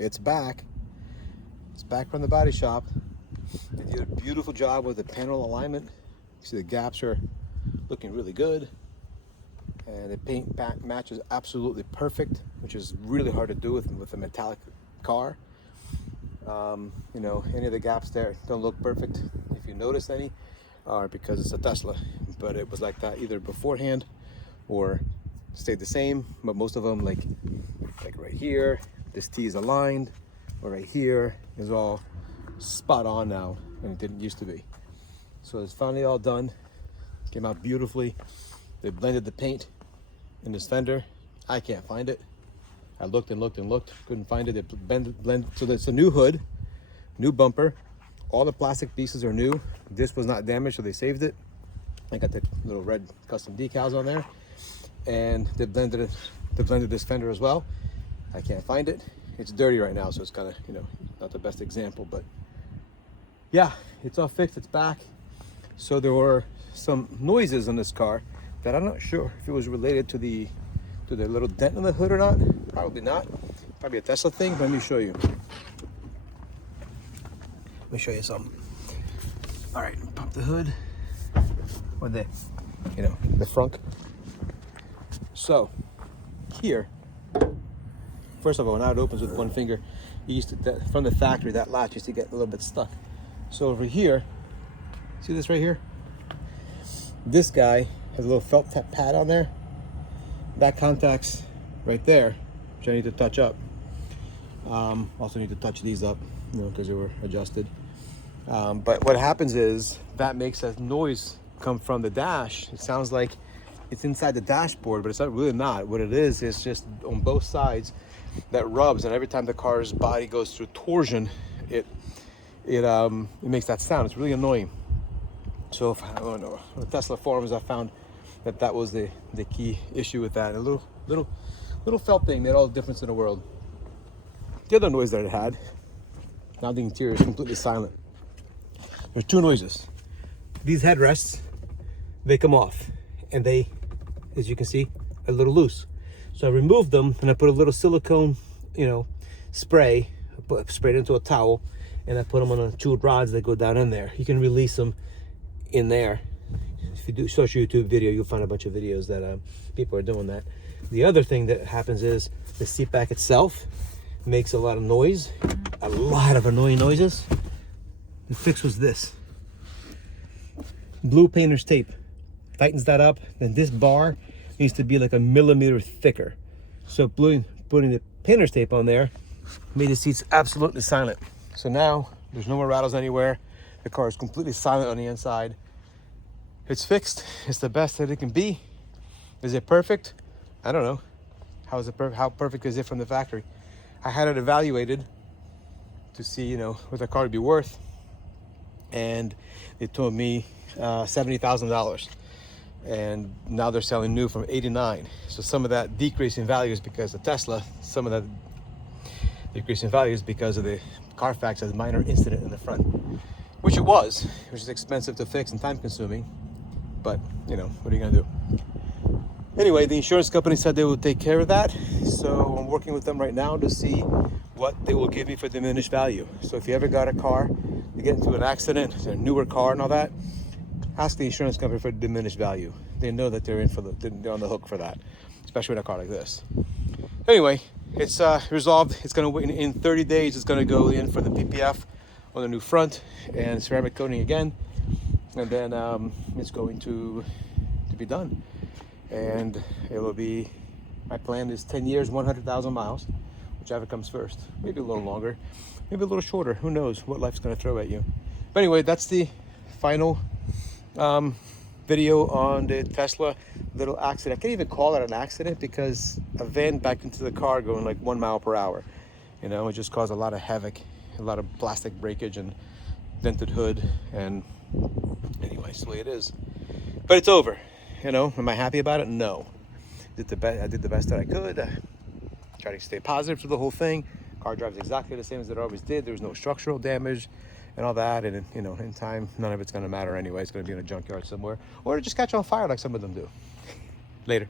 it's back. It's back from the body shop. They did a beautiful job with the panel alignment. You see the gaps are looking really good. And the paint match is absolutely perfect, which is really hard to do with a metallic car. You know, any of the gaps there don't look perfect. If you notice any, are because it's a Tesla. But it was like that either beforehand or stayed the same. But most of them, like right here, this T is aligned, or right here is all spot on now, and it didn't used to be. So it's finally all done. Came out beautifully. They blended the paint in this fender. I can't find it. I looked and looked and looked, couldn't find it. They blended. So it's a new hood, new bumper. All the plastic pieces are new. This was not damaged, so they saved it. I got the little red custom decals on there, and they blended it. They blended this fender as well. I can't find it. It's dirty right now, so it's kind of, you know, not the best example, but yeah, it's all fixed. It's back. So there were some noises on this car that I'm not sure if it was related to the little dent in the hood or not. Probably not. Probably a Tesla thing. But let me show you. Let me show you something. All right, pop the hood, or the, you know, the front. So here, first of all, now it opens with one finger. You used to, from the factory, that latch used to get a little bit stuck. So over here, see this right here? This guy has a little felt pad on there. That contacts right there, which I need to touch up. Also need to touch these up, you know, because they were adjusted. But what happens is that makes a noise come from the dash. It sounds like it's inside the dashboard, but it's not really not. What it is just on both sides that rubs, and every time the car's body goes through torsion, it makes that sound. It's really annoying. So if, I don't know, on the Tesla forums, I found that was the key issue with that. A little felt thing made all the difference in the world. The other noise that it had, now the interior is completely silent. There's two noises. These headrests, they come off, and they, as you can see, are a little loose. So I removed them, and I put a little silicone, you know, spray, sprayed it into a towel, and I put them on chewed rods that go down in there. You can release them in there. If you do search YouTube video, you'll find a bunch of videos that people are doing that. The other thing that happens is the seat back itself makes a lot of noise, a lot of annoying noises. The fix was this. Blue painter's tape tightens that up. Then this bar needs to be like a millimeter thicker. So putting the painter's tape on there made the seats absolutely silent. So now there's no more rattles anywhere. The car is completely silent on the inside. It's fixed. It's the best that it can be. Is it perfect? I don't know. How perfect is it from the factory? I had it evaluated to see, you know, what the car would be worth, and they told me $70,000, and now they're selling new from 89. So some of that decrease in value is because of Tesla. Some of that decrease in value is because of the Carfax as a minor incident in the front, which it was, which is expensive to fix and time consuming. But, you know, what are you gonna do? Anyway, the insurance company said they would take care of that. So I'm working with them right now to see what they will give me for diminished value. So if you ever got a car, you get into an accident, it's a newer car and all that, ask the insurance company for diminished value. They know that they're on the hook for that, especially with a car like this. Anyway, it's resolved. It's gonna wait in 30 days. It's gonna go in for the PPF on the new front and ceramic coating again, and then it's going to be done. And it will be, my plan is 10 years, 100,000 miles, whichever comes first. Maybe a little longer, maybe a little shorter. Who knows what life's gonna throw at you. But anyway, that's the final video on the Tesla little accident. I can't even call it an accident because a van backed into the car going like 1 mile per hour. You know, it just caused a lot of havoc, a lot of plastic breakage and dented hood. And anyway, it's the way it is. But it's over. You know, am I happy about it? No. I did the best that I could. Tried to stay positive through the whole thing. Car drives exactly the same as it always did. There was no structural damage and all that. And, you know, in time, none of it's going to matter anyway. It's going to be in a junkyard somewhere. Or just catch on fire like some of them do. Later.